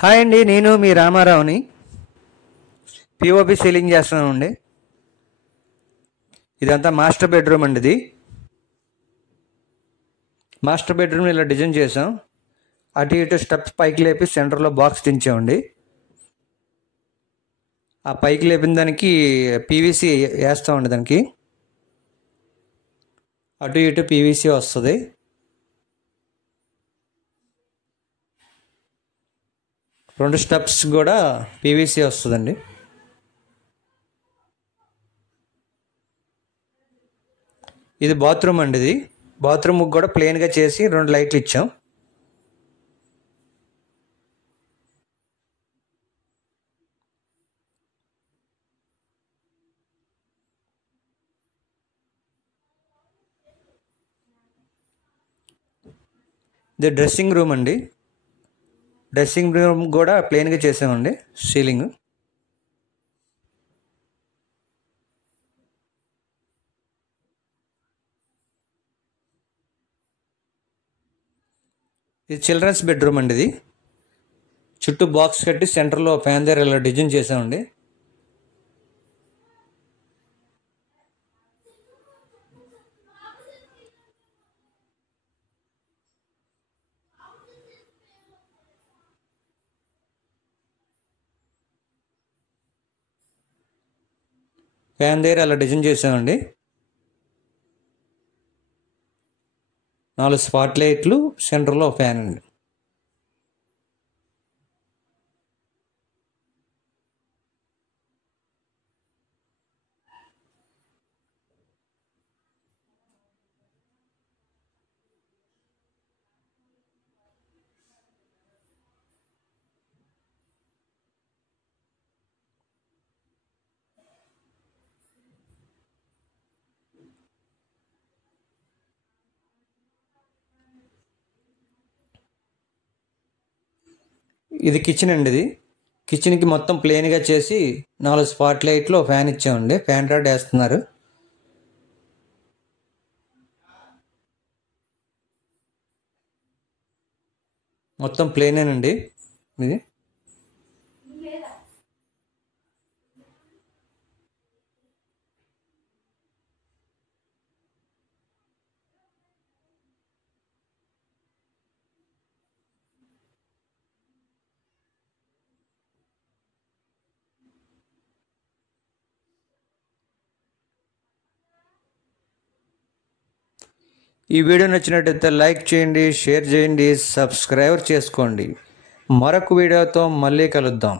Hi అండి, నేను మీ రామారావుని. పిఓపి సీలింగ్ చేస్తున్నామండి. ఇదంతా మాస్టర్ బెడ్రూమ్ అండి. ఇది మాస్టర్ బెడ్రూమ్ ఇలా డిజైన్ చేసాం. అటు ఇటు స్టెప్స్ పైకి లేపి సెంటర్లో బాక్స్ దించామండి. ఆ పైకి లేపిన దానికి పీవీసీ వేస్తామండి. దానికి అటు ఇటు పీవీసీ వస్తుంది. రెండు స్టెప్స్ కూడా పీవీసీ వస్తుందండి. ఇది బాత్రూమ్ అండి. ఇది బాత్రూమ్ కూడా ప్లెయిన్గా చేసి 2 లైట్లు ఇచ్చాం. ఇది డ్రెస్సింగ్ రూమ్ అండి. డ్రెస్సింగ్ రూమ్ కూడా ప్లెయిన్గా చేసామండి. సీలింగ్ ఇది చిల్డ్రన్స్ బెడ్రూమ్ అండి. ఇది చుట్టూ బాక్స్ కట్టి సెంటర్లో ఫ్యాన్ దగ్గర ఇలా డిజైన్ చేసామండి. ఫ్యాన్ దగ్గర అలా డిజైన్ చేసామండి. 4 స్పాట్ లైట్లు, సెంటర్లో ఫ్యాన్ అండి. ఇది కిచెన్ అండి. ఇది కిచెన్కి మొత్తం ప్లెయిన్గా చేసి 4 స్పాట్ లైట్లో ఫ్యాన్ ఇచ్చామండి. ఫ్యాన్ రాడ్ వేస్తున్నారు. మొత్తం ప్లెయినేనండి ఇది. ఈ వీడియో నచ్చినట్టయితే లైక్ చేయండి, షేర్ చేయండి, సబ్స్క్రైబ్ చేసుకోండి. మరొక వీడియోతో మళ్ళీ కలుద్దాం.